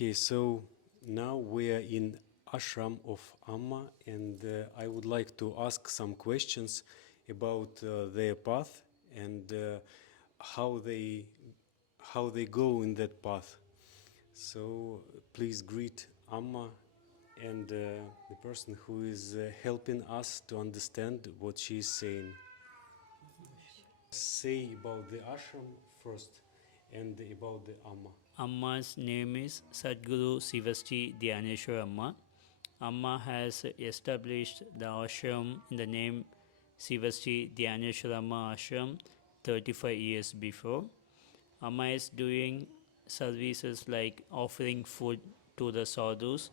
Okay, so now we are in ashram of Amma, and I would like to ask some questions about their path and how they how they go in that path. So please greet Amma and the person who is helping us to understand what she is saying. Say about the ashram first and about the Amma. Amma's name is Sadguru Sivasti Dhyaneshwar Amma. Amma has established the ashram in the name Sivasti Dhyaneshwar Amma Ashram 35 years before. Amma is doing services like offering food to the sadhus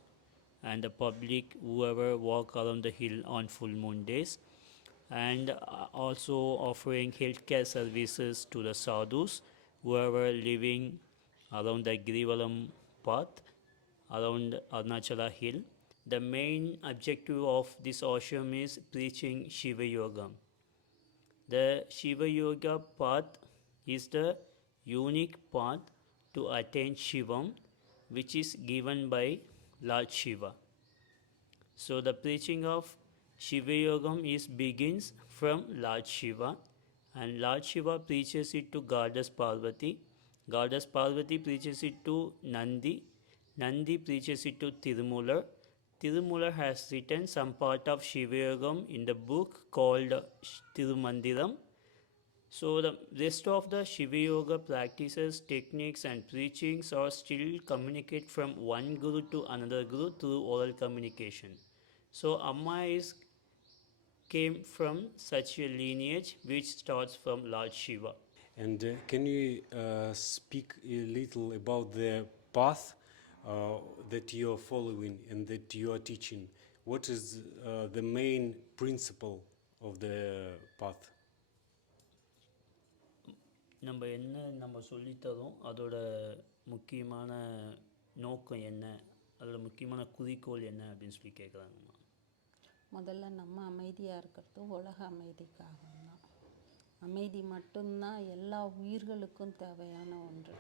and the public whoever walk around the hill on full moon days, and also offering healthcare services to the sadhus whoever living around the Girivalam path around Arunachala hill. The main objective of this ashram is preaching Shiva Yoga. The Shiva Yoga path is the unique path to attain Shivam, which is given by Lord Shiva. So the preaching of Shiva Yogam begins from Lord Shiva, and Lord Shiva preaches it to Goddess Parvati. Goddess Parvati preaches it to Nandi. Nandi preaches it to Tirumular. Tirumular has written some part of Shiva Yogam in the book called Tirumandiram. So the rest of the Shiva Yoga practices, techniques and preachings are still communicate from one guru to another guru through oral communication. So Amma came from such a lineage which starts from Lord Shiva. And can you speak a little about the path that you are following and that you are teaching? What is the main principle of the path? நம்ம சொல்லித்தரோம் அதோட முக்கியமான நோக்கம் என்ன, அதோட முக்கியமான குறிக்கோள் என்ன அப்படின்னு சொல்லி கேட்குறாங்கம்மா. முதல்ல நம்ம அமைதியாக இருக்கிறது உலக அமைதிக்காக தான். அமைதி மட்டும்தான் எல்லா உயிர்களுக்கும் தேவையான ஒன்று.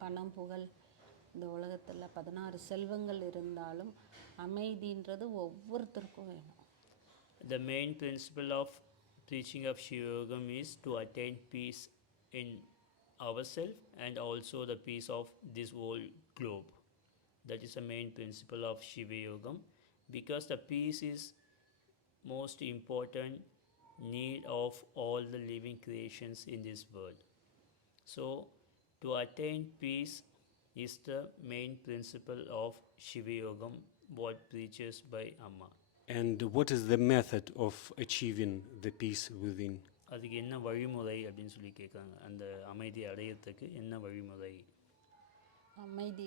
பணம் புகழ் இந்த உலகத்தில் 16 செல்வங்கள் இருந்தாலும் அமைதின்றது ஒவ்வொருத்தருக்கும் வேணும். The main principle of preaching of Shiva Yogam is to attain peace in ourselves and also the peace of this whole globe. That is the main principle of Shiva Yogam, because the peace is most important need of all the living creations in this world. So to attain peace is the main principle of Shiva Yogam, what preaches by Amma. And what is the method of achieving the peace within? அதுக்கு என்ன வழிமுறை அப்படின்னு சொல்லி கேட்குறாங்க. அந்த அமைதி அடையிறதுக்கு என்ன வழிமுறை? அமைதி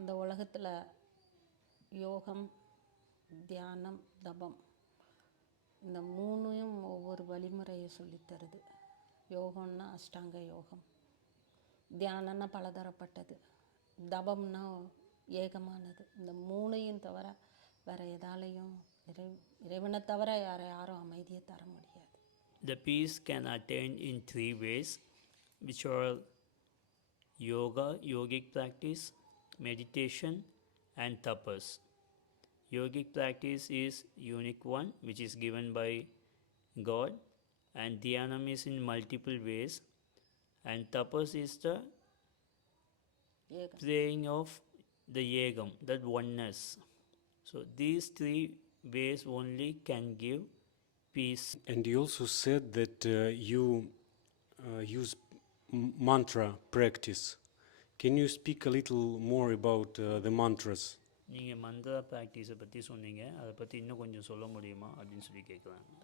இந்த உலகத்தில் யோகம், தியானம், தபம் இந்த மூணையும் ஒவ்வொரு வழிமுறையை சொல்லித்தருது. யோகம்னா அஷ்டாங்க யோகம், தியானம்னா பலதரப்பட்டது, தபம்னா ஏகமானது. இந்த மூணையும் தவிர வேறு எதாலையும் இறைவனை தவிர யாரும் அமைதியை தர முடியாது. The peace can attain in 3 ways, which are yoga, yogic practice, meditation and tapas. Yogic practice is unique one which is given by God, and dhyanam is in multiple ways, and tapas is the praying of the yegam, that oneness. So these 3 ways only can give peace. And you also said that you use mantra practice. Can you speak a little more about the mantras? நீங்கள் மந்திரா ப்ராக்டிஸை பற்றி சொன்னீங்க, அதை பற்றி இன்னும் கொஞ்சம் சொல்ல முடியுமா அப்படின்னு சொல்லி கேட்குறாங்க.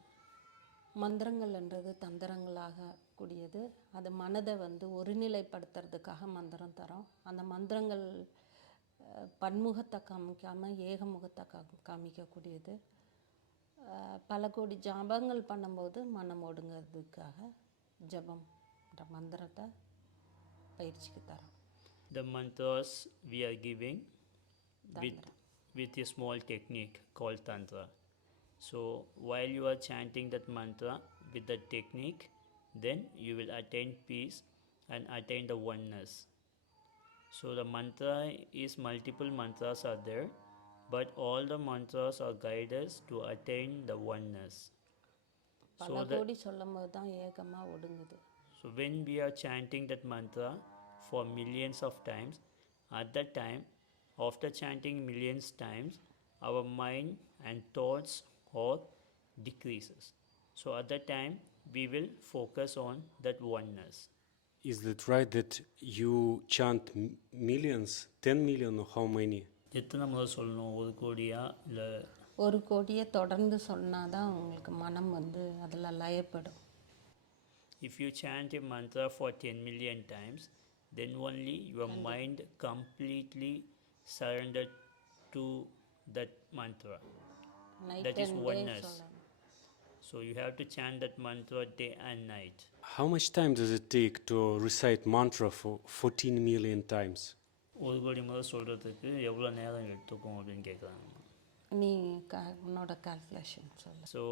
மந்திரங்கள்ன்றது தந்திரங்களாக கூடியது. அது மனதை ஒருநிலைப்படுத்துறதுக்காக மந்திரம் தரோம். அந்த மந்திரங்கள் பன்முகத்தை காமிக்காமல் ஏகமுகத்தை காமிக்கக்கூடியது. பல கோடி ஜபங்கள் பண்ணும்போது மனம் ஒடுங்கிறதுக்காக ஜபம்ன்ற மந்திரத்தை பயிற்சிக்கு தரோம். The mantras we are giving with a small technique called Tantra. So while you are chanting that mantra with that technique, then you will attain peace and attain the oneness. So the mantra is multiple mantras are there, but all the mantras are guide us to attain the oneness. பல So that கோடி சொல்லும்போது தான் ஏகமாக ஒடுங்குது. so when we are chanting that mantra for millions of times, at that time, after chanting millions times, our mind and thoughts all decreases. So at that time, we will focus on that oneness. Is that right that you chant millions, 10 million, or how many? எத்தனை முறை சொல்லணும்? 1,00,00,000 இல்லை? 1,00,00,000 தொடர்ந்து சொன்னால் தான் உங்களுக்கு மனம் வந்து அதில் லயப்படும். If you chant a mantra for 10 million times, then only your mind completely surrendered to that mantra. Night That is and டே oneness. சொல்லணும். So you have to chant that mantra day and night. How much time does it take to recite mantra for 14 million times? 1,00,00,000 முறை சொல்கிறதுக்கு எவ்வளோ நேரம் எடுத்துக்கும் அப்படின்னு கேட்குறாங்க. நீ உன்னோட கால்குலேஷன் சொல்லு. So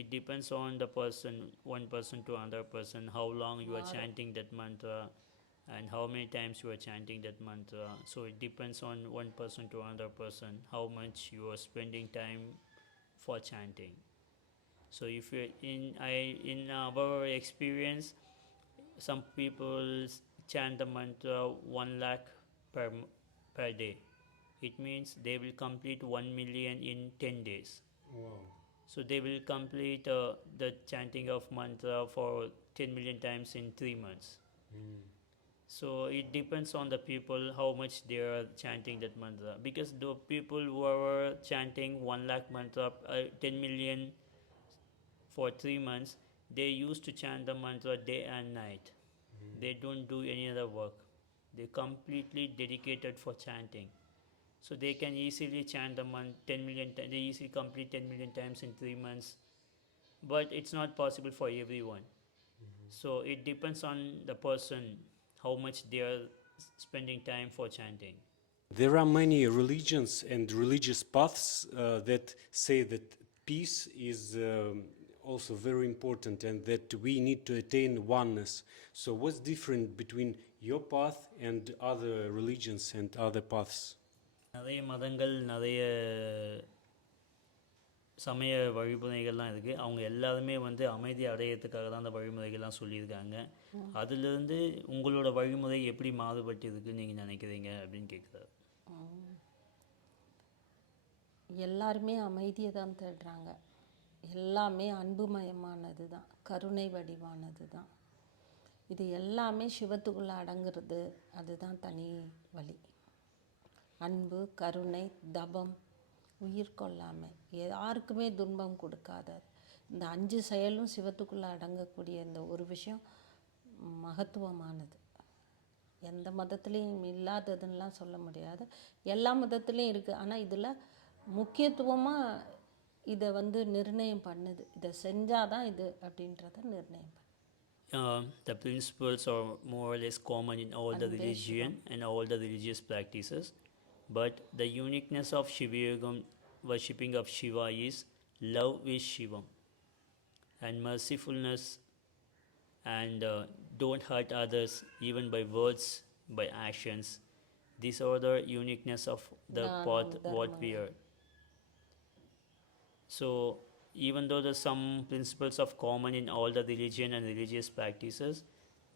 it depends on the person, one person to another person, how long you are chanting that mantra and how many times you are chanting that mantra. So it depends on one person to another person, how much you are spending time for chanting. So if you in our experience, some people chant the mantra 1 lakh per day. It means they will complete 1 million in 10 days. Wow. So they will complete the chanting of mantra for 10 million times in 3 months. So it depends on the people how much they are chanting that mantra. Because the people who are chanting 1 lakh mantra, 10 million for 3 months, they used to chant the mantra day and night. They don't do any other work. They completely dedicated for chanting. So they can easily chant the 10 million times. They easily complete 10 million times in 3 months. But it's not possible for everyone. So it depends on the person how much they are spending time for chanting. There are many religions and religious paths that say that peace is also very important and that we need to attain oneness. So what's different between your path and other religions and other paths? நிறைய மதங்கள், நிறைய சமய வழிமுறைகள்லாம் இருக்குது. அவங்க எல்லாருமே வந்து அமைதி அடையிறதுக்காக தான் அந்த வழிமுறைகள்லாம் சொல்லியிருக்காங்க. அதிலிருந்து உங்களோட வழிமுறை எப்படி மாறுபட்டு இருக்குன்னு நீங்கள் நினைக்கிறீங்க அப்படின்னு கேட்குறாரு. எல்லாருமே அமைதியை தான் தேடுறாங்க. எல்லாமே அன்புமயமானது தான், கருணை வடிவானது தான். இது எல்லாமே சிவத்துக்குள்ளே அடங்குறது, அதுதான் தனி வழி. அன்பு, கருணை, தபம், உயிர் கொள்ளாமை, யாருக்குமே துன்பம் கொடுக்காத இந்த 5 செயலும் சிவத்துக்குள்ளே அடங்கக்கூடிய இந்த ஒரு விஷயம் மகத்துவமானது. எந்த மதத்துலேயும் இல்லாததுன்னெலாம் சொல்ல முடியாது, எல்லா மதத்துலேயும் இருக்குது. ஆனால் இதில் முக்கியத்துவமாக இதை வந்து நிர்ணயம் பண்ணுது. இதை செஞ்சால் தான் இது அப்படின்றத நிர்ணயம் பண்ணுது. The principles are more or less common in all the religion and all the religious practices. But the uniqueness of Shiva Yogam, worshipping of Shiva, is love is Shivam, and mercifulness, and don't hurt others even by words, by actions. These are the uniqueness of the path what we are. So even though there's some principles of common in all the religion and religious practices,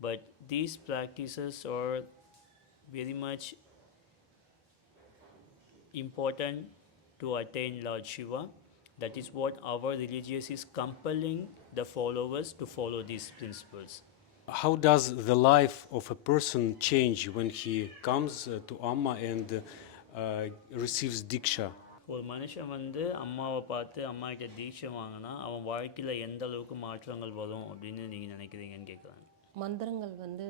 but these practices are very much important to attain Lord Shiva. That is what our religious is compelling the followers to follow these principles. How does the life of a person change when he comes to Amma and receives Diksha? ஒரு மனுஷன் வந்து அம்மாவை பார்த்து அம்மா கிட்ட தீட்சை வாங்கினா அவன் வாழ்க்கையில் எந்த அளவுக்கு மாற்றங்கள் வரும் அப்படின்னு நீங்கள் நினைக்கிறீங்கன்னு கேட்குறாங்க. மந்திரங்கள் வந்து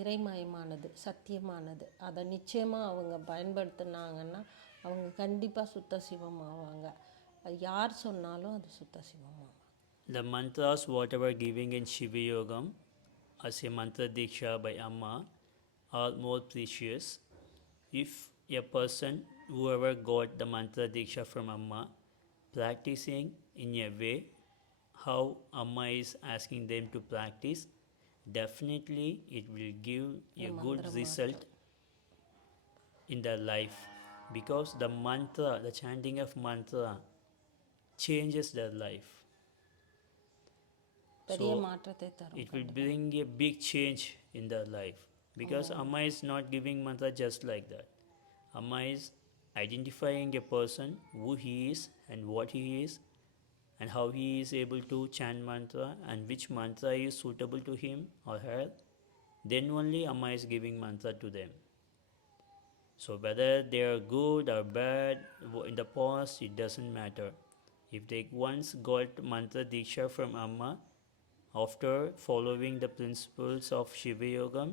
இறைமயமானது, சத்தியமானது. அதை நிச்சயமாக அவங்க பயன்படுத்தினாங்கன்னா அவங்க கண்டிப்பாக சுத்த சிவம் ஆவாங்க. அது யார் சொன்னாலும் அது சுத்த சிவம் ஆவாங்க. The mantras whatever giving in Shiva Yogam as a mantra diksha by Amma are more precious. If a person, whoever got the mantra diksha from Amma, practicing in a way how Amma is asking them to practice, definitely it will give a good result in their life, because the mantra, the chanting of mantra changes their life. பெரிய So மாற்றத்தை தரும். it will bring a big change in their life, because Amma is not giving mantra just like that. Amma is identifying a person, who he is and what he is, and how he is able to chant mantra, and which mantra is suitable to him or her. Then only Amma is giving mantra to them. So whether they are good or bad in the past, it doesn't matter. If they once got mantra diksha from Amma, after following the principles of Shiva Yogam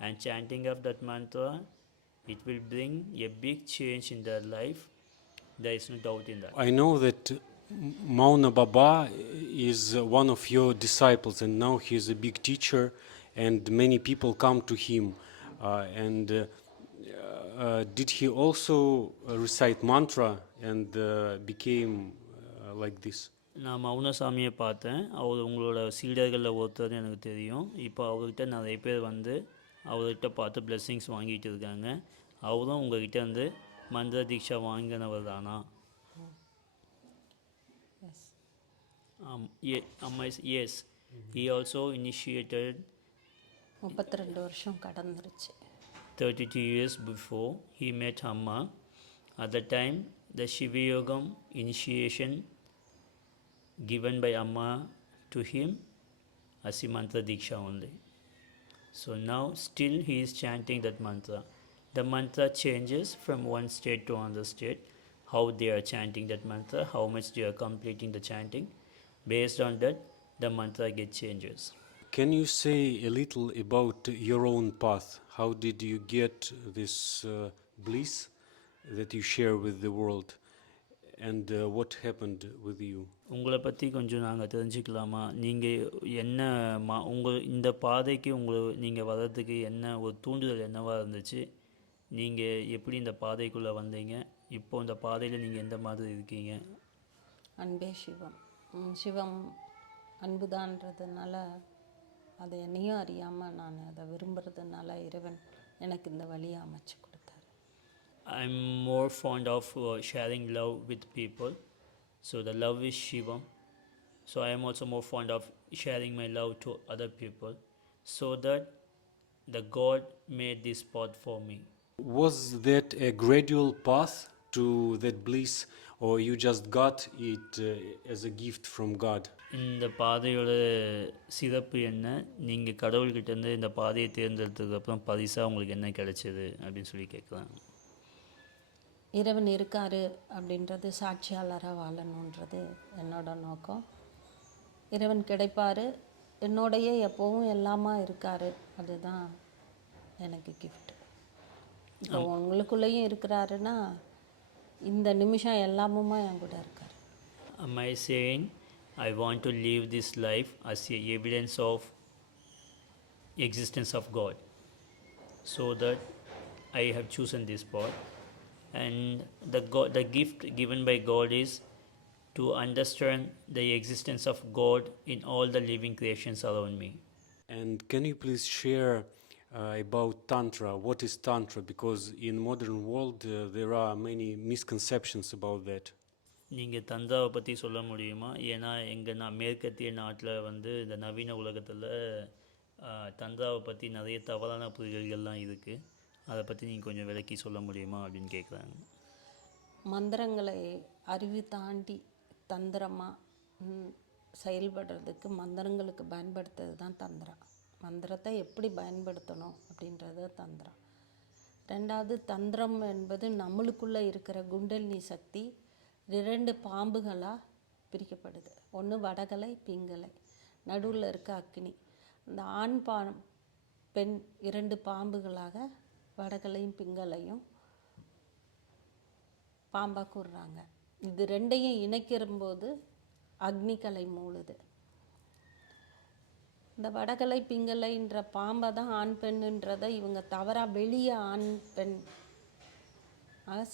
and chanting of that mantra, it will bring a big change in their life. There is no doubt in that. I know that Mauna Baba is one of your disciples, and now he is a big teacher, and many people come to him. Did he also recite mantra and became like this? நான் மௌனசாமியை பார்த்தேன். அவர் உங்களோட சீடர்களில் ஒருத்தர் எனக்கு தெரியும். இப்போ அவர்கிட்ட நிறைய பேர் வந்து அவர்கிட்ட பார்த்து பிளெஸ்ஸிங்ஸ் வாங்கிட்டு இருக்காங்க. அவரும் உங்கள்கிட்ட வந்து மந்திர தீட்சா வாங்கினவர் தானா? Yes. He also initiated 32 வருஷம் கடந்துருச்சு. 32 years before he met Amma. At the time, the Shiva Yogam initiation given by Amma to him as a mantra diksha only. So now still he is chanting that mantra. The mantra changes from one state to another state, how they are chanting that mantra, how much they are completing the chanting. Based on that, the mantra gets changes. Can you say a little about your own path? How did you get this bliss that you share with the world, and what happened with you? உங்களை பற்றி கொஞ்சம் நாங்கள் தெரிஞ்சுக்கலாமா? நீங்கள் என்ன இந்த பாதைக்கு நீங்கள் வர்றதுக்கு என்ன ஒரு தூண்டுதல் என்னவாக இருந்துச்சு? நீங்கள் எப்படி இந்த பாதைக்குள்ளே வந்தீங்க? இப்போ இந்த பாதையில் நீங்கள் எந்த மாதிரி இருக்கீங்க? அன்பே சிவம். சிவம் அன்புதான்றதுனால அதை என்னையும் அறியாமல் நான் அதை விரும்புறதுனால இறைவன் எனக்கு இந்த வழியை அமைச்சு கொடுத்தாரு. I'm more fond of sharing love with people. So the love is Shiva. So I am also more fond of sharing my love to other people, so that the God made this path for me. Was that a gradual path to that bliss, or you just got it as a gift from God? இந்த பாதையோட சிறப்பு என்ன? நீங்கள் கடவுள்கிட்டேருந்து இந்த பாதையை தேர்ந்தெடுத்ததுக்கு அப்புறம் பரிசாக உங்களுக்கு என்ன கிடைச்சது அப்படின்னு சொல்லி கேட்கலாம். இறைவன் இருக்காரு அப்படின்றது சாட்சியாளராக வாழணுன்றது என்னோட நோக்கம். இறைவன் கிடைப்பார், என்னோடையே எப்போவும் எல்லாமா இருக்காரு, அதுதான் எனக்கு கிஃப்ட். இப்போ உங்களுக்குள்ளேயும் இருக்கிறாருன்னா இந்த நிமிஷம் எல்லாமுமா என் கூட இருக்கார். Am I saying I want to live this life as a evidence of existence of God, so that I have chosen this path, and the gift given by God is to understand the existence of God in all the living creations around me. And can you please share about Tantra? What is Tantra? Because in modern world there are many misconceptions about that. நீங்கள் தந்தாவை பற்றி சொல்ல முடியுமா? ஏன்னா நான் மேற்கத்திய நாட்டில் வந்து இந்த நவீன உலகத்தில் தந்தாவை பற்றி நிறைய தவறான புரிதல்கள்லாம் இருக்குது. அதை பற்றி நீங்கள் கொஞ்சம் விளக்கி சொல்ல முடியுமா அப்படின்னு கேட்குறாங்க. மந்திரங்களை அறிவு தாண்டி தந்திரமாக செயல்படுறதுக்கு மந்திரங்களுக்கு பயன்படுத்துறது தான் தந்திரா. மந்திரத்தை எப்படி பயன்படுத்தணும் அப்படின்றது தந்திரம். ரெண்டாவது, தந்திரம் என்பது நம்மளுக்குள்ளே இருக்கிற குண்டலினி சக்தி 2 பாம்புகளாக பிரிக்கப்படுது. ஒன்று வடகலை, பிங்கலை, நடுவில் இருக்க அக்னி. அந்த ஆண் பெண் 2 பாம்புகளாக வடகலையும் பிங்கலையும் பாம்பாக கூறுறாங்க. இது 2ஐயும் இணைக்கிறம்போது அக்னிக்கலை மூழுது. இந்த வடகலை பிங்கலைன்ற பாம்பை தான் ஆண் பெண்ணுன்றதை இவங்க தவறாக வெளியே ஆண் பெண்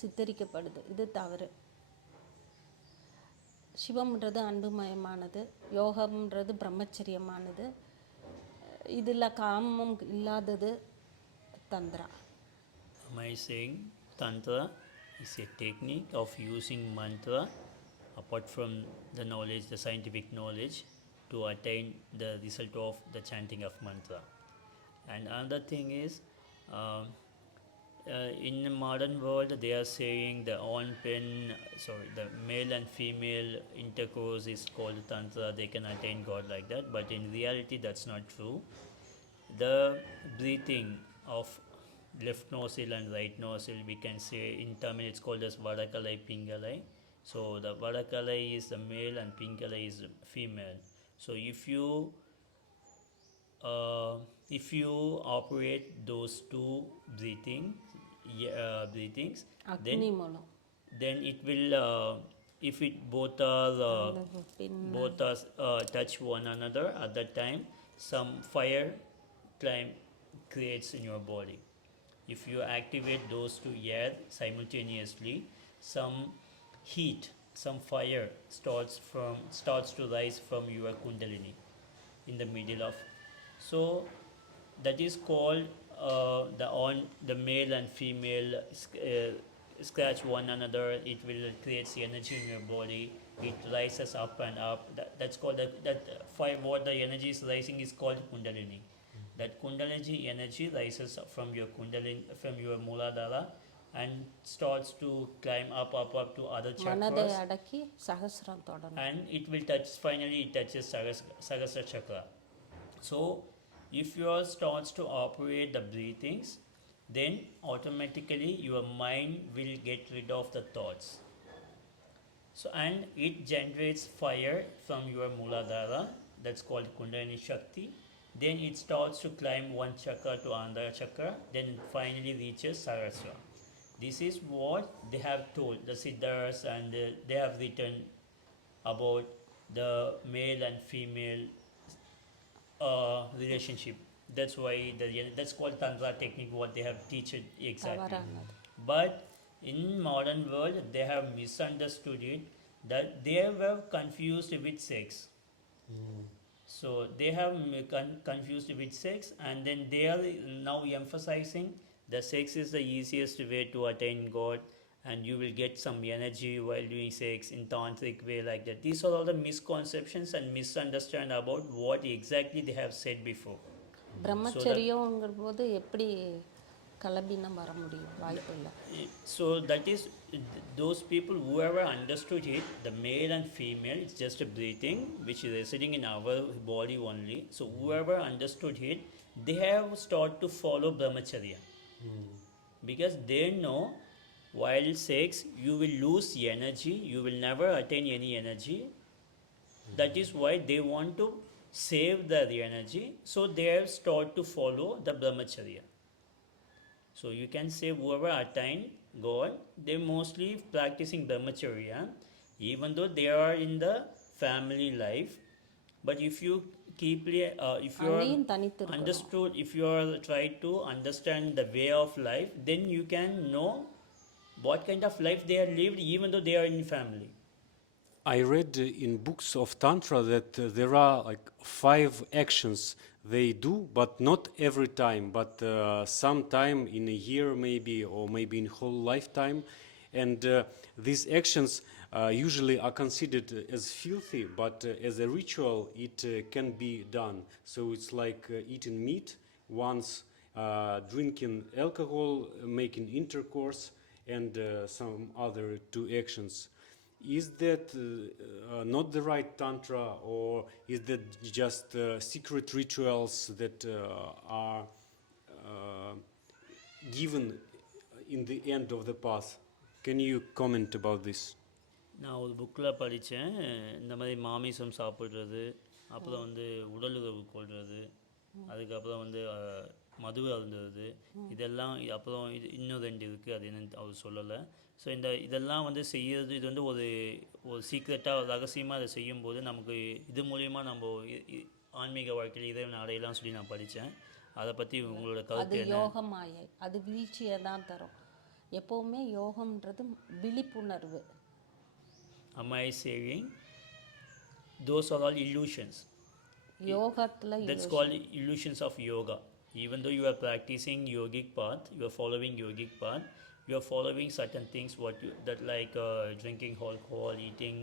சித்தரிக்கப்படுது. இது தவறு. சிவம்ன்றது அன்புமயமானது, யோகம்ன்றது பிரம்மச்சரியமானது, இதில் காமம் இல்லாதது தந்திரா. Am I saying Tantra is a technique of using mantra apart from the knowledge, the scientific knowledge, to attain the result of the chanting of mantra. And another thing is, uh, in the modern world, they are saying the the male and female intercourse is called Tantra, they can attain God like that, but in reality, that's not true. The breathing of left nostril and right nostril, we can say in Tamil it's called as Vadakalai Pingalai. So the Vadakalai is the male and Pingalai is female. So if you operate those two breathings, then அக்னி மூலம் then it will if it both are touch one another at that time, some fire climb creates in your body. If you activate those two air simultaneously, some heat, some fire starts to rise from your kundalini in the middle of. So that is called the male and female scratch one another. It will creates energy in your body. It rises up and up. That's called that fire. What the energy is rising is called kundalini. That kundalini energy rises up from your kundalini, from your Mooladhara, and starts to climb up to other மனதை chakras, அடக்கி சகஸ்ரம் தொடரும். and it will touch. Finally, it touches Sahasra chakra. So, if yours starts to operate the breathings, then automatically your mind will get rid of the thoughts. So, and it generates fire from your Mooladhara, that's called Kundalini Shakti. Then it starts to climb one chakra to another chakra, then it finally reaches Sahasra. This is what they have told, the Siddhas, and they have written about the male and female relationship. That's why that's called Tantra technique, what they have teach it exactly. தவறானது. But in modern world, they have misunderstood it, that they were confused with sex. So they have confused with sex, and then they are now emphasizing the sex is the easiest way to attain God, and you will get some energy while doing sex in tantric way like that. These are all the misconceptions and misunderstand about what exactly they have said before. பிரம்மச்சரியங்கிற போது எப்படி கலபினம் வர முடியும்? வாய்ப்பு இல்லை. So that is those people whoever understood it, the male and female, it's just a breathing which is residing in our body only. So whoever understood it, they have started to follow brahmacharya, because they know while sex you will lose energy, you will never attain any energy. That is why they want to save their energy, so they have started to follow the brahmacharya. So you can say whoever attained God, they mostly practicing brahmacharya, even though they are in the family life. But if you if you அங்கேயும் are தனித்திருக்கணும். understood, if you are try to understand the way of life, then you can know what kind of life they have lived, even though they are in family. I read in books of Tantra that there are like 5 actions they do, but not every time, but sometime in a year maybe, or maybe in whole lifetime. And these actions usually are considered as filthy, but as a ritual it can be done. So it's like eating meat once, drinking alcohol, making intercourse, and some other 2 actions. Is that not the right Tantra, or is that just secret rituals that are given in the end of the path? Can you comment about this? நான் ஒரு புக்கில் படித்தேன், இந்த மாதிரி மாமிசம் சாப்பிட்றது, அப்புறம் உடலுறவு கொள்வது, அதுக்கப்புறம் மது அருந்துறது, இதெல்லாம் அப்புறம் இன்னும் 2 இருக்குது, அது என்னன்னு அவர் சொல்லலை. ஸோ இதெல்லாம் செய்யறது, இது ஒரு சீக்ரெட்டாக ரகசியமாக அதை செய்யும்போது நமக்கு இது மூலிமா நம்ம ஆன்மீக வாழ்க்கையில் இறைவன் அடையலாம் சொல்லி நான் படித்தேன். அதை பற்றி உங்களோட கருத்து என்ன? யோக மாயை, அது வீழ்ச்சியை தான் தரும். எப்போவுமே யோகம்ன்றது விழிப்புணர்வு. Am I saying those are all illusions? யோகத்தில் That's called illusions of yoga. Even though you are practicing yogic path, you are following yogic path, you are following certain things what you, that like drinking alcohol, eating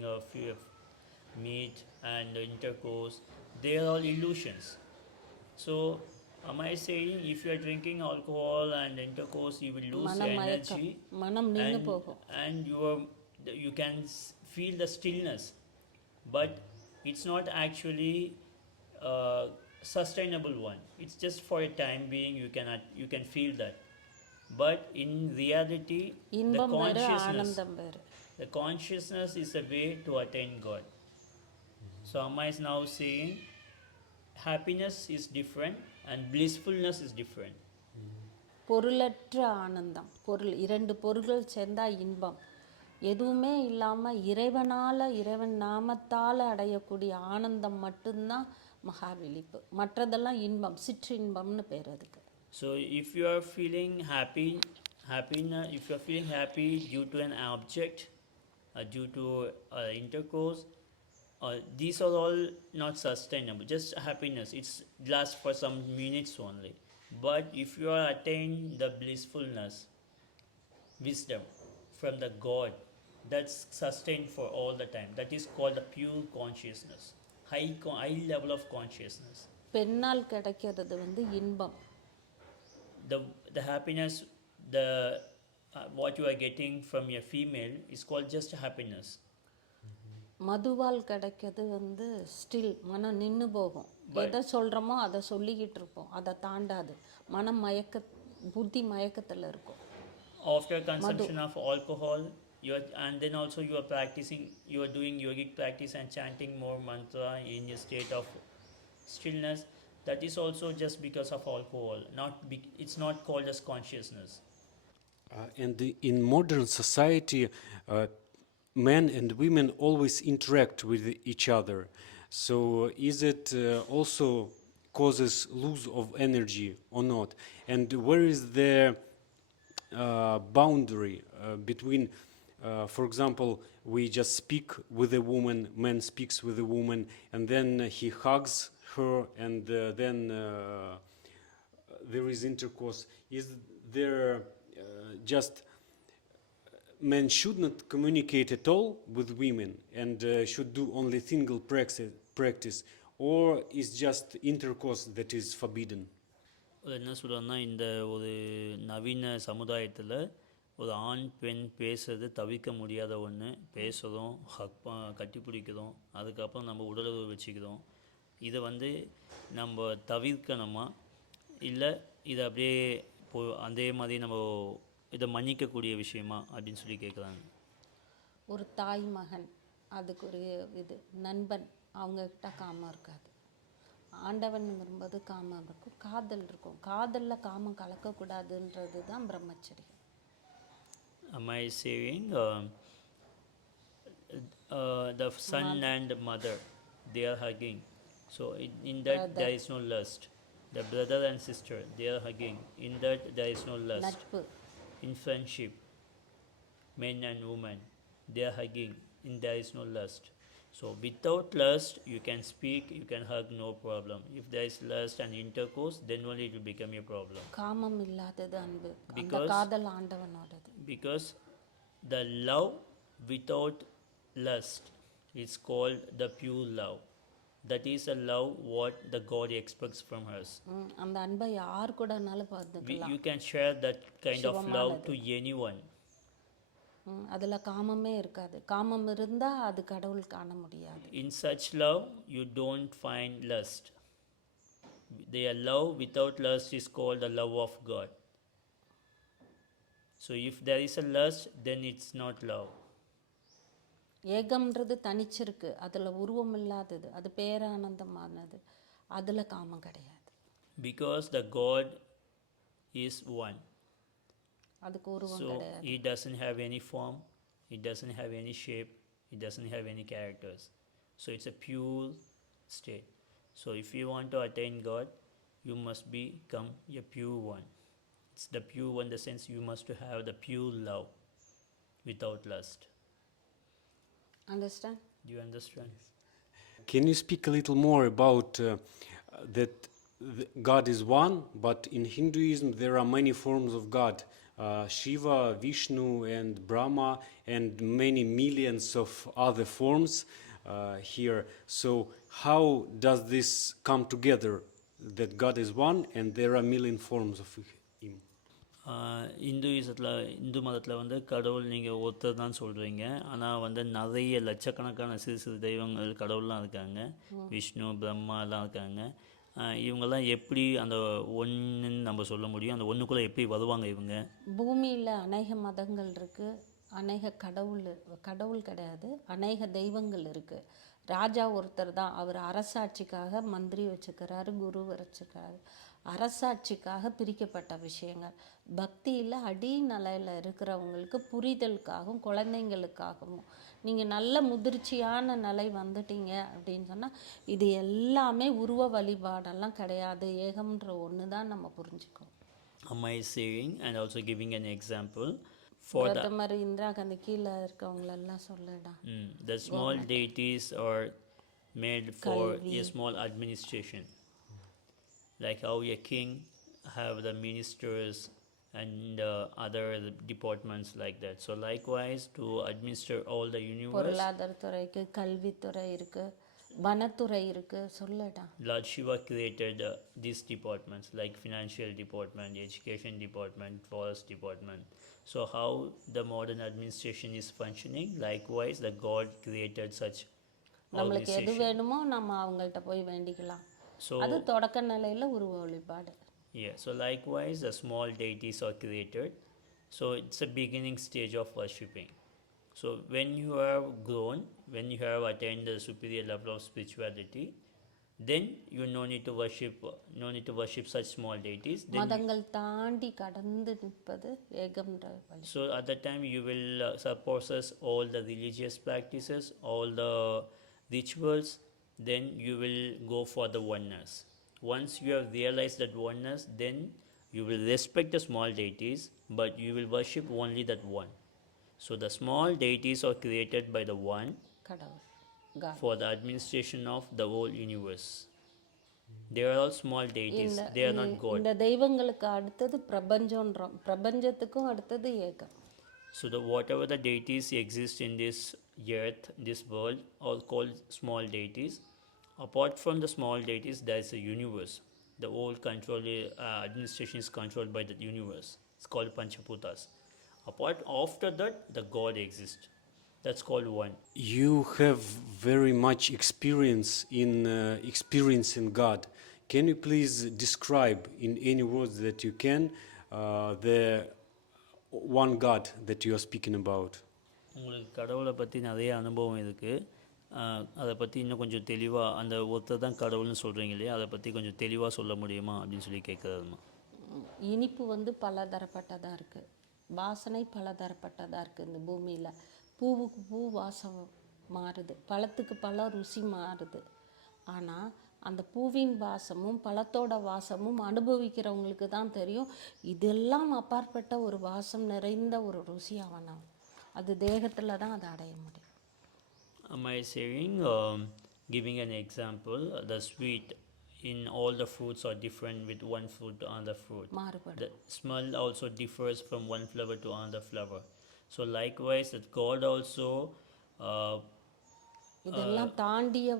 meat and intercourse, they are all illusions. So am I saying if you are drinking alcohol and intercourse you will lose மனமயக்கம் energy மனம் நின்று and போகும். you can feel the stillness, but it's not actually uh, sustainable one. It's just for a time being you can feel that, but in reality இன்பம் வேறு ஆனந்தம் வேறு. the consciousness is a way to attain God. So Amma is now saying happiness is different and blissfulness is different. பொருளற்ற ஆனந்தம், பொருள் இரண்டு பொருள்கள் சேர்ந்தா இன்பம். எதுவுமே இல்லாமல் இறைவனால் இறைவன் நாமத்தால் அடையக்கூடிய ஆனந்தம் மட்டும்தான் மகா விழிப்பு. மற்றதெல்லாம் இன்பம், சிற்றின்பம்னு பேர் அதுக்கு. So if you are feeling happiness, if you are feeling happy due to an object, due to intercourse, these are all not sustainable. Just happiness, it's lasts for some minutes only. But if you are attain the blissfulness, wisdom from the God, that's sustained for all the time. That is called the pure consciousness, high level of consciousness. பெண்ணால் கிடைக்கிறது இன்பம். The happiness, the what you are getting from your female is called just happiness. மதுவால் கிடைக்கிறது ஸ்டில், மனம் நின்று போகும். எதை சொல்கிறோமோ அதை சொல்லிக்கிட்டு இருப்போம், அதை தாண்டாது. மனம் புத்தி மயக்கத்தில் இருக்கும். After consumption of alcohol, and then also you are practicing, you are doing yogic practice and chanting more mantra in a state of stillness. That is also just because of alcohol. It's not called as consciousness. And in modern society, men and women always interact with each other. So is it also causes lose of energy or not? And where is the boundary between, for example, we just speak with a woman, man speaks with a woman, and then he hugs her, and then there is intercourse. Is there just men should not communicate at all with women and should do only single practice, or is just intercourse that is forbidden? என்ன சொல்கிறேன்னா, இந்த ஒரு நவீன சமுதாயத்தில் ஒரு ஆண் பெண் பேசுறது தவிர்க்க முடியாத ஒன்று. பேசுகிறோம், கட்டி பிடிக்கிறோம், அதுக்கப்புறம் நம்ம உடலுறவு வச்சுக்கிறோம். இதை நம்ம தவிர்க்கணுமா, இல்லை இதை அப்படியே அதே மாதிரி நம்ம இதை மன்னிக்கக்கூடிய விஷயமா அப்படின்னு சொல்லி கேட்குறாங்க. ஒரு தாய் மகன், அதுக்கு ஒரு நண்பன், அவங்கக்கிட்ட காமம் இருக்காது. ஆண்டவனுங்கும்போது காமம் இருக்கும், காதல் இருக்கும். காதலில் காமம் கலக்கக்கூடாதுன்றது தான் பிரம்மச்சரியம். Am I saying the son and mother, they are hugging, so in that there is no lust. The brother and sister, they are hugging, in that there is no lust. நட்பு. In friendship, men and women, they are hugging, in there is no lust. So without lust you can speak, you can hug, no problem. If there is lust and intercourse, then only it will become a problem. காமம் இல்லாதது அன்பு, அந்த காதல் ஆண்டவனோடது. Because the love without lust is called the pure love. That is a love what the God expects from us. அந்த அன்பை யார் கூடனாலும் பார்த்துக்கலாம். You can share that kind of love to anyone. அதில் காமமே இருக்காது. காமம் இருந்தால் அது கடவுள் காண முடியாது. In such love you don't find lust. Their love without lust is called the love of God. So if there is a lust, then it's not love. ஏகம்ன்றது தனிச்சிருக்கு, அதில் உருவம் இல்லாதது, அது பேரானந்தமானது, அதில் காமம் கிடையாது. Because the God is one. அதுக்கு உருவம் கிடையாது. So he doesn't have any form, he doesn't have any shape, he doesn't have any characters. So it's a pure state. So if you want to attain God, you must become a pure one. It's the pure one in the sense you must have the pure love without lust. Understand? Do you understand? Can you speak a little more about that God is one, but in Hinduism there are many forms of God. Shiva, Vishnu, and Brahma, and many millions of other forms here. So how does this come together, that God is one and there are million forms of Him? Hindu மதத்தில் வந்து கடவுள் நீங்கள் ஒருத்தர் தான் சொல்கிறீங்க. ஆனால் வந்து நிறைய லட்சக்கணக்கான சிறு சிறு தெய்வங்கள் கடவுள்லாம் இருக்காங்க. விஷ்ணு, பிரம்மா எல்லாம் இருக்காங்க. இவங்கெல்லாம் எப்படி அந்த ஒன்றுன்னு நம்ம சொல்ல முடியும்? அந்த ஒன்றுக்குள்ளே எப்படி வருவாங்க இவங்க? பூமியில் அநேக மதங்கள் இருக்குது, அநேக கடவுள் கிடையாது, அநேக தெய்வங்கள் இருக்குது. ராஜா ஒருத்தர் தான், அவர் அரசாட்சிக்காக மந்திரி வச்சுக்கிறாரு, குரு வச்சுக்கிறாரு. அரசாட்சிக்காக பிரிக்கப்பட்ட விஷயங்கள். பக்தியில் அடிநிலையில் இருக்கிறவங்களுக்கு புரிதலுக்காகவும் குழந்தைங்களுக்காகவும் நீங்கள் நல்ல முதிர்ச்சியான நிலை வந்துட்டீங்க அப்படின்னு சொன்னால் இது எல்லாமே உருவ வழிபாடெல்லாம் கிடையாது, ஏகம்ன்ற ஒன்று தான் நம்ம புரிஞ்சுக்கணும். Amma is saying and also giving an example. மாதிரி இந்திரா காந்தி கீழே இருக்கவங்களெல்லாம் சொல்லடா. The small deities are made for a small administration. Like how a king have the ministers and other departments like that. So likewise to administer all the universe. பொருளாதாரத்துறைக்கு கல்வித்துறை இருக்கு, வனத்துறை இருக்கு, சொல்லடா. Lord Shiva created these departments like financial department, education department, forest department. So how the modern administration is functioning, likewise the God created such நம்மளுக்கு எது வேணுமோ நம்ம அவங்கள்ட்ட போய் வேண்டிக்கலாம். So அது தொடக்க நிலையில் உருவ வழிபாடு. Yeah, so likewise the small deities are created. So it's a beginning stage of worshipping. So when you have grown, when you have attained the superior level of spirituality, then you no need to worship such small deities. மதங்கள் தாண்டி கடந்து நிற்பது ஏகம்ன்ற வழி. So at that time you will possess all the religious practices, all the rituals, then you will go for the oneness. Once you have realized that oneness, then you will respect the small deities, but you will worship only that one. So the small deities are created by the one for the administration of the whole universe. They are all small deities, they are not God. இந்த தெய்வங்களுக்கு அடுத்தது பிரபஞ்சம்ன்றோம், பிரபஞ்சத்துக்கும் அடுத்தது ஏகம். So whatever the deities exist in this earth, this world, are called small deities. Apart from the small deities, there is a universe. The whole administration is controlled by the universe. It's called Panchaputas. After that, the God exists. That's called one. You have very much experience in God. Can you please describe in any words that you can the one God that you are speaking about? உங்களுக்கு கடவுளை பற்றி நிறைய அனுபவம் இருக்குது. அதை பற்றி இன்னும் கொஞ்சம் தெளிவாக, அந்த ஒருத்தர் தான் கடவுள்னு சொல்கிறீங்க இல்லையா, அதை பற்றி கொஞ்சம் தெளிவாக சொல்ல முடியுமா அப்படின்னு சொல்லி கேட்குறதுமா. இனிப்பு வந்து பலதரப்பட்டதாக இருக்குது, வாசனை பலதரப்பட்டதாக இருக்குது. இந்த பூமியில் பூவுக்கு பூ வாசம் மாறுது, பழத்துக்கு பழ ருசி மாறுது. ஆனால் அந்த பூவின் வாசமும் பழத்தோட வாசமும் அனுபவிக்கிறவங்களுக்கு தான் தெரியும். இதெல்லாம் அப்பாற்பட்ட ஒரு வாசம் நிறைந்த ஒரு ருசி அவனும், அது தேகத்தில் தான் அதை அடைய முடியும். Am I saying, giving an example, the sweet in all the fruits are different with one fruit to another fruit. The smell also differs from one flower to another flower. So likewise that God also இதெல்லாம் தாண்டிய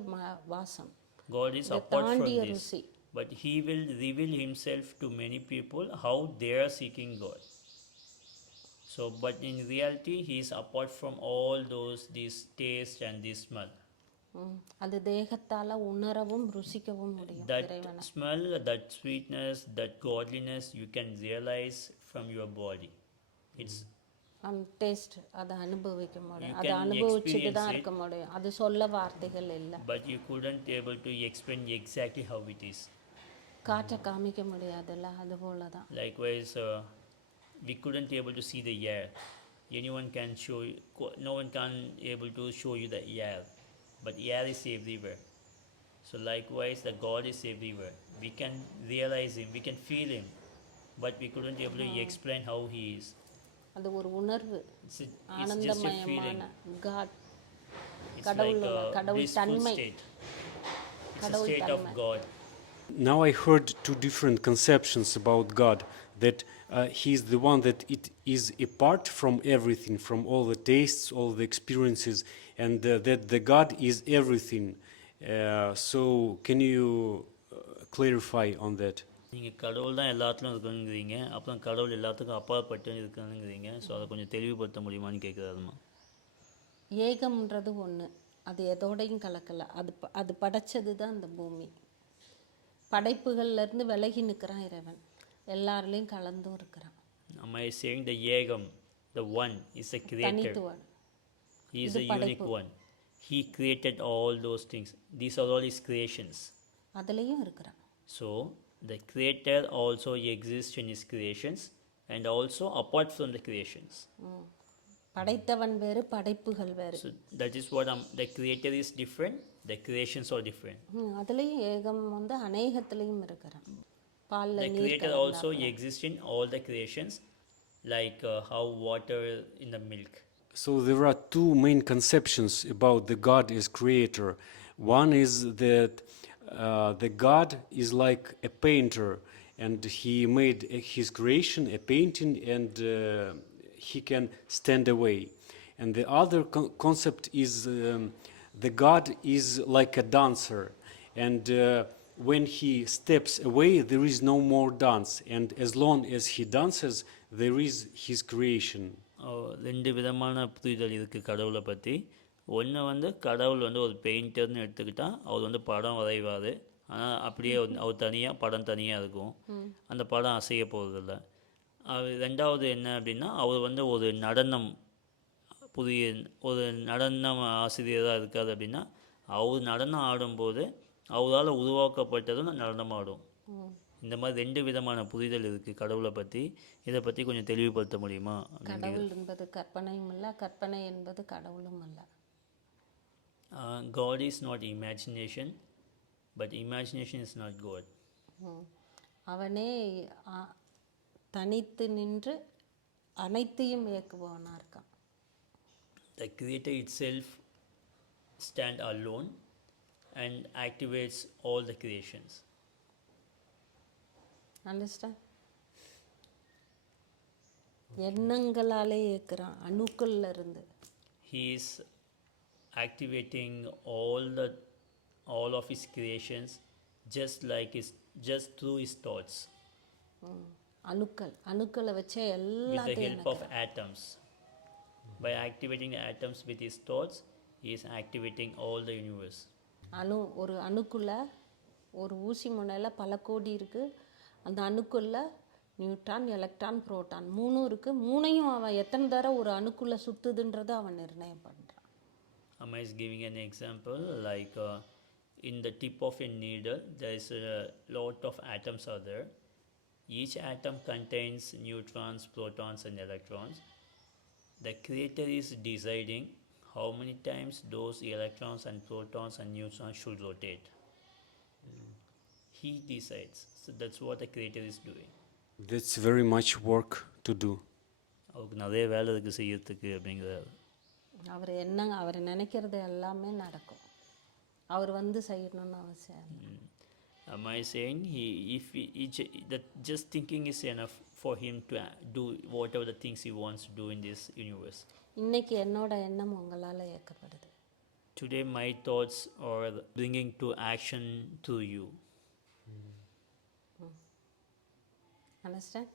வாசம். God is apart from this, but He will reveal Himself to many people how they are seeking God. So, but in reality, He is apart from all these taste and this smell. அது தேகத்தால உணரவும் ருசிக்கவும் முடியும். That smell, that sweetness, that godliness, you can realize from your body. It's taste, அதை அனுபவிக்க முடியும், அதை அனுபவிச்சுட்டு தான் இருக்க முடியும். அது சொல்ல வார்த்தைகள் இல்லை. But you couldn't able to explain exactly how it is. காற்றை காமிக்க முடியாதுல்ல, அது போல தான். Likewise, we couldn't able to see the air. Anyone can show you, no one can able to show you the air, but air is everywhere. So likewise the God is everywhere. We can realize Him, we can feel Him, but we couldn't able to explain how He is. அது ஒரு உணர்வு, ஆனந்தமயமான God, கடவுள் தன்மை, கடவுள் தன்மை, of God. Now I heard two different conceptions about God, that he is the one that it is apart from everything, from all the tastes, all the experiences, and that the God is everything. So can you clarify on that? நீங்கள் கடவுள் தான் எல்லாத்துலையும் இருக்குங்கிறீங்க, அப்புறம் கடவுள் எல்லாத்துக்கும் அப்பாற்பட்டு இருக்கானுங்கிறீங்க. ஸோ அதை கொஞ்சம் தெளிவுபடுத்த முடியுமான்னு கேட்குறாருமா. ஏகம்ன்றது ஒன்று, அது எதோடையும் கலக்கலை. அது படைச்சது தான் இந்த பூமி. படைப்புகள்லேருந்து விலகி நிற்கிறான் இறைவன், எல்லாருலேயும் கலந்தும் இருக்கிறான். Am I saying the Ekam, the one, is a creator? தனித்துவன். He is a unique one. He created all those things. These are all his creations. அதுலேயும் இருக்கிறான். So the creator also exists in his creations and also apart from the creations. படைத்தவன் வேறு, படைப்புகள் வேறு. So that is what the creator is different, the creations are different. அதுலேயும் ஏகம் வந்து அநேகத்துலேயும் இருக்கிறான். The creator also exists in all the creations, like how water in the milk. So there are two main conceptions about the God as creator. One is that the God is like a painter, and he made his creation a painting, and he can stand away. And the other concept is the God is like a dancer, and when he steps away, there is no more dance, and as long as he dances, there is his creation. ரெண்டு விதமான புரிதல் இருக்குது கடவுளை பற்றி. ஒன்று வந்து கடவுள் வந்து ஒரு பெயிண்டர்னு எடுத்துக்கிட்டால் அவர் வந்து படம் வரைவார், ஆனால் அப்படியே அவர் தனியாக படம் தனியாக இருக்கும், அந்த படம் அசைய போகிறதில்ல. ரெண்டாவது என்ன அப்படின்னா, அவர் வந்து ஒரு நடனம் ஒரு நடனம் ஆசிரியராக இருக்காது அப்படின்னா, அவர் நடனம் ஆடும்போது அவரால் உருவாக்கப்பட்டதும் நடனம் ஆடும். இந்த மாதிரி ரெண்டு விதமான புரிதல் இருக்குது கடவுளை பற்றி. இதை பற்றி கொஞ்சம் தெளிவுபடுத்த முடியுமா? கடவுள் என்பது கற்பனையும் அல்ல, கற்பனை என்பது கடவுளும் அல்ல. God is not imagination, but imagination is not God. அவனே தனித்து நின்று அனைத்தையும் இயக்குபவனாக இருக்கான். The creator itself stand alone and activates all the creations. Understand? எண்ணங்களாலே இயக்குறான், அணுக்கள்ல இருந்து. He is activating all of his creations just through his thoughts. அணுக்களை வச்சே With the எல்லாத்தையும் help of atoms. By activating the atoms with his thoughts, he is activating all the universe. ஒரு அணுக்குள்ள ஒரு ஊசி முனையில் பல கோடி இருக்குது. அந்த அணுக்குள்ள நியூட்ரான், எலக்ட்ரான், புரோட்டான் மூணும் இருக்குது. மூணையும் அவன் எத்தனை தடவை ஒரு அணுக்குள்ளே சுற்றுதுன்றதை அவன் நிர்ணயம் பண்ணுறான். Amma is giving an example like in the tip of a needle there is a lot of atoms are there. Each atom contains neutrons, protons and electrons. The creator is deciding how many times those electrons and protons and neutrons should rotate. He decides. So that's what the creator is doing. That's very much work to do. அவருக்கு நிறைய வேலை இருக்குது செய்யறதுக்கு அப்படிங்கிறாரு. அவர் நினைக்கிறது எல்லாமே நடக்கும். அவர் வந்து செய்யணும்னு அவசியம். Am I saying that just thinking is enough for him to do whatever the things he wants to do in this universe? இன்னைக்கு என்னோட எண்ணம் உங்களால் இயக்கப்படுது. Today my thoughts are bringing to action to you. Understand?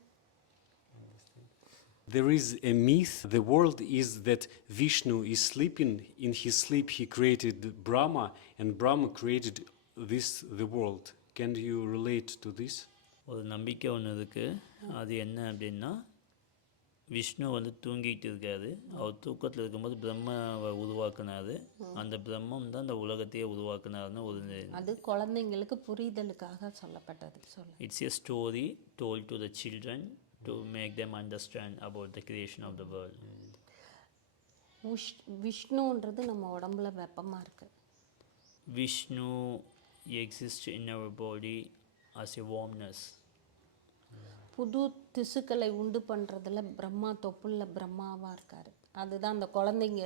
There is a myth, the world is that Vishnu is sleeping. In his sleep he created Brahma, and Brahma created the world. Can you relate to this? ஒரு நம்பிக்கை ஒன்று இருக்குது. அது என்ன அப்படின்னா, விஷ்ணு வந்து தூங்கிட்டு இருக்காரு. அவர் தூக்கத்தில் இருக்கும்போது பிரம்மாவை உருவாக்குனாரு. அந்த பிரம்மம் தான் இந்த உலகத்தையே உருவாக்குனாருன்னு ஒரு அது குழந்தைங்களுக்கு புரிதலுக்காக சொல்லப்பட்டது. It's a story told to the children to make them understand about the creation of the world. விஷ்ணுன்றது நம்ம உடம்புல வெப்பமாக இருக்குது. Vishnu exists in our body as a warmness. புது திசுக்களை உண்டு பண்ணுறதுல பிரம்மா தொப்புள்ள பிரம்மாவாக இருக்கார். அதுதான் அந்த குழந்தைங்க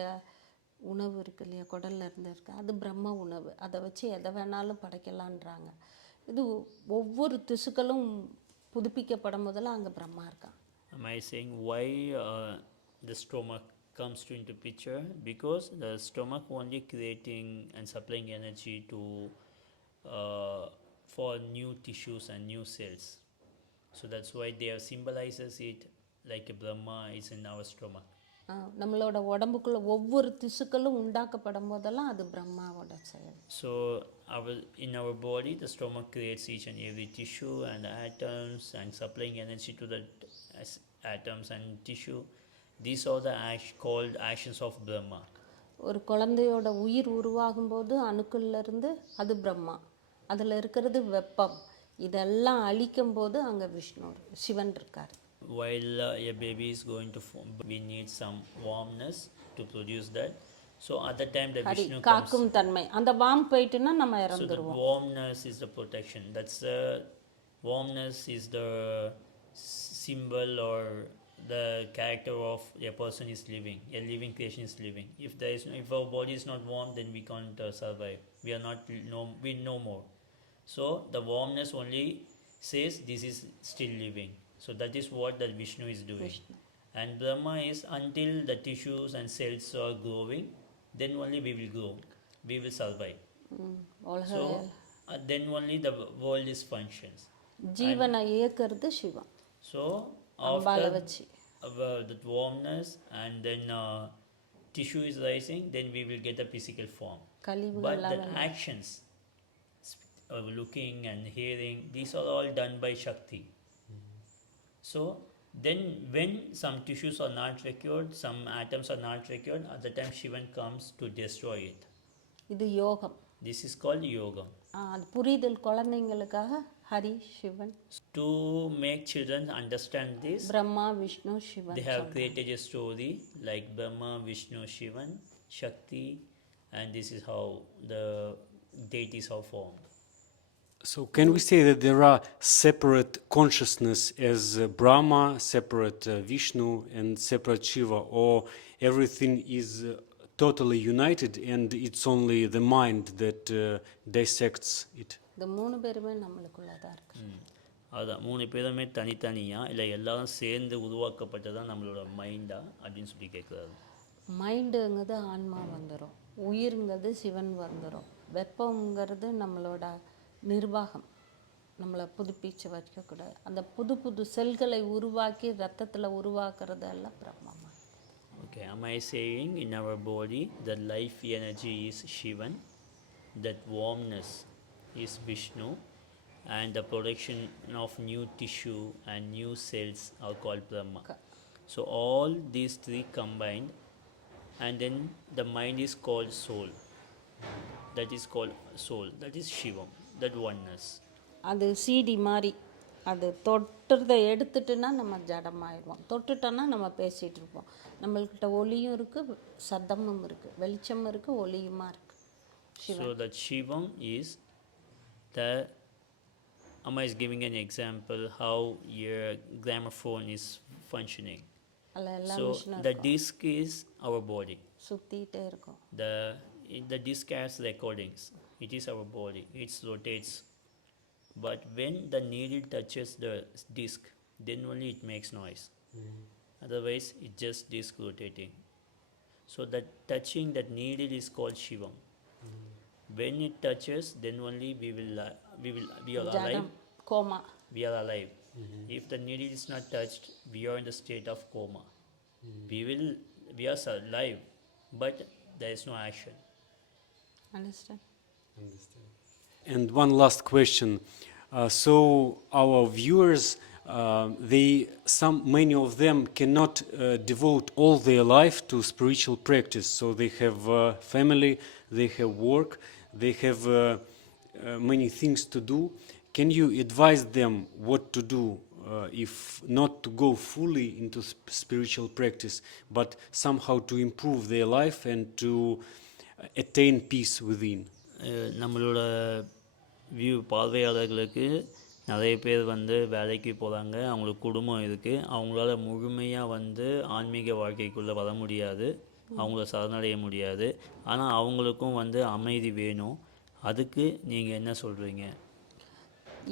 உணவு இருக்கு இல்லையா, குடல்ல இருந்து இருக்கு, அது பிரம்ம உணவு. அதை வச்சு எதை வேணாலும் படைக்கலான்றாங்க. இது ஒவ்வொரு திசுக்களும் புதுப்பிக்கப்படும் போதெல்லாம் அங்கே பிரம்மா இருக்கான். Am I saying why the stomach comes into picture? Because the stomach only creating and supplying energy to for new tissues and new cells. So that's why they symbolizes it like a Brahma is in our stomach. நம்மளோட உடம்புக்குள்ள ஒவ்வொரு திசுக்களும் உண்டாக்கப்படும் போதெல்லாம் அது பிரம்மாவோட செயல். So in our body the stomach creates each and every tissue and atoms and supplying energy to the atoms and tissue. These are the called actions of Brahma. ஒரு குழந்தையோட உயிர் உருவாகும் போது அணுக்குள்ள இருந்து அது பிரம்மா, அதில் இருக்கிறது வெப்பம், இதெல்லாம் அழிக்கும் போது அங்கே விஷ்ணு சிவன் இருக்கார். While a baby is going to form, we need some warmness to produce that. So at the time the Vishnu comes. காக்கும் தன்மை, அந்த வார்ம் போயிட்டுனா நம்ம இறந்துருவோம். So the warmness is the protection. That's warmness is the symbol or the character of a person is living. A living creation is living. If our body is not warm, then we can't survive. We are not we no more. So the warmness only says this is still living. So that is what the Vishnu is doing. And Brahma is until the tissues and cells are growing, then only we will grow, we will survive. So then only the world is functions. ஜீவனை இயக்கிறது சிவம். So after the warmness and then tissue is rising, then we will get the physical form. But the actions, looking and hearing, these are all done by Shakti. So then when some tissues are not required, some atoms are not required, at the time Shivan comes to destroy it. இது யோகம். This is called yoga. அது புரிதல் குழந்தைங்களுக்காக ஹரி Sivan. To make children understand this, Brahma, Vishnu, Shivan. They have created a story like Brahma, Vishnu, Shivan, Shakti, and this is how the deities are formed. So can we say that there are separate consciousness as Brahma, separate Vishnu and separate Shiva, or everything is totally united and it's only the mind that dissects it? இந்த மூணு பேருமே நம்மளுக்குள்ள தான் இருக்கு. அதான் மூணு பேருமே தனித்தனியாக இல்லை எல்லாரும் சேர்ந்து உருவாக்கப்பட்டதான் நம்மளோட மைண்டா அப்படின்னு சொல்லி கேட்குறாரு. மைண்டுங்கிறது ஆன்மா வந்துடும், உயிருங்கிறது சிவன் வந்துடும், வெப்பங்கிறது நம்மளோட நிர்வாகம், நம்மளை புதுப்பிச்சு வைக்கக்கூடாது. அந்த புது புது செல்களை உருவாக்கி ரத்தத்தில் உருவாக்குறதெல்லாம் பிரம்மமா. Okay, am I saying in our body the life energy is Shivan, that warmness is Vishnu, and the production of new tissue and new cells are called Brahma. So all these three combined, and then the mind is called soul. That is called soul. That is Shivam. That oneness. அது சீடி மாதிரி, அது தொட்டுறதை எடுத்துட்டுன்னா நம்ம ஜடமாயிடுவோம், தொட்டுட்டோன்னா நம்ம பேசிகிட்டு இருப்போம். நம்மள்கிட்ட ஒளியும் இருக்குது, சத்தமும் இருக்குது, வெளிச்சமும் இருக்குது, ஒளியுமா இருக்குது. So that Shivam is the, Amma is giving an example how your gramophone is functioning. So the disc is our body. சுற்றிகிட்டே இருக்கும். The disc has recordings. It is our body. It rotates. But when the needle touches the disc, then only it makes noise. Otherwise, it's just disc rotating. So that touching that needle is called Shivam. When it touches, then only we are alive. Coma. We are alive. If the needle is not touched, we are in the state of coma. We are alive, but there is no action. Understand? And one last question. So our viewers, many of them cannot devote all their life to spiritual practice. So they have family, they have work, they have many things to do. Can you advise them what to do if not to go fully into spiritual practice, but somehow to improve their life and to attain peace within? நம்மளோட பார்வையாளர்களுக்கு நிறைய பேர் வேலைக்கு போகிறாங்க, அவங்களுக்கு குடும்பம் இருக்குது, அவங்களால முழுமையாக ஆன்மீக வாழ்க்கைக்குள்ளே வர முடியாது, அவங்கள சரணடைய முடியாது. ஆனால் அவங்களுக்கும் அமைதி வேணும். அதுக்கு நீங்கள் என்ன சொல்கிறீங்க?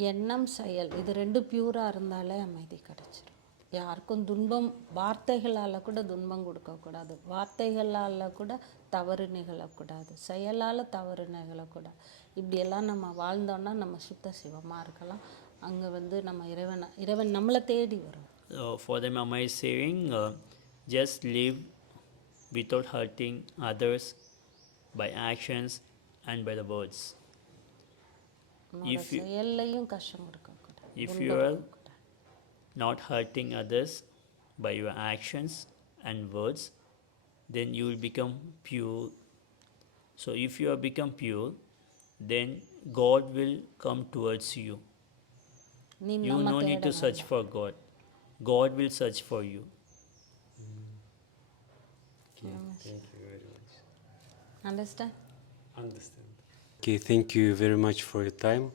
எண்ணம் செயல் இது ரெண்டும் பியூராக இருந்தாலே அமைதி கிடச்சிரும். யாருக்கும் துன்பம் வார்த்தைகளால் கூட துன்பம் கொடுக்கக்கூடாது, வார்த்தைகளால் கூட தவறு நிகழக்கூடாது, செயலால் தவறு நிகழக்கூடாது. இப்படியெல்லாம் நம்ம வாழ்ந்தோன்னா நம்ம சுத்த சிவமாக இருக்கலாம். அங்கே வந்து நம்ம இறைவன் நம்மளை தேடி வரும். For them, Amma is saying, just live without hurting others by actions and by the words. நம்மளோட செயல்லையும் கஷ்டம் கொடுக்கக்கூடாது. If you are not hurting others by your actions and words, then you will become pure. So if you have become pure, then God will come towards you. You no need to search for God. God will search for you. Okay, thank you very much. Understand? Understand. Okay, thank you very much for your time.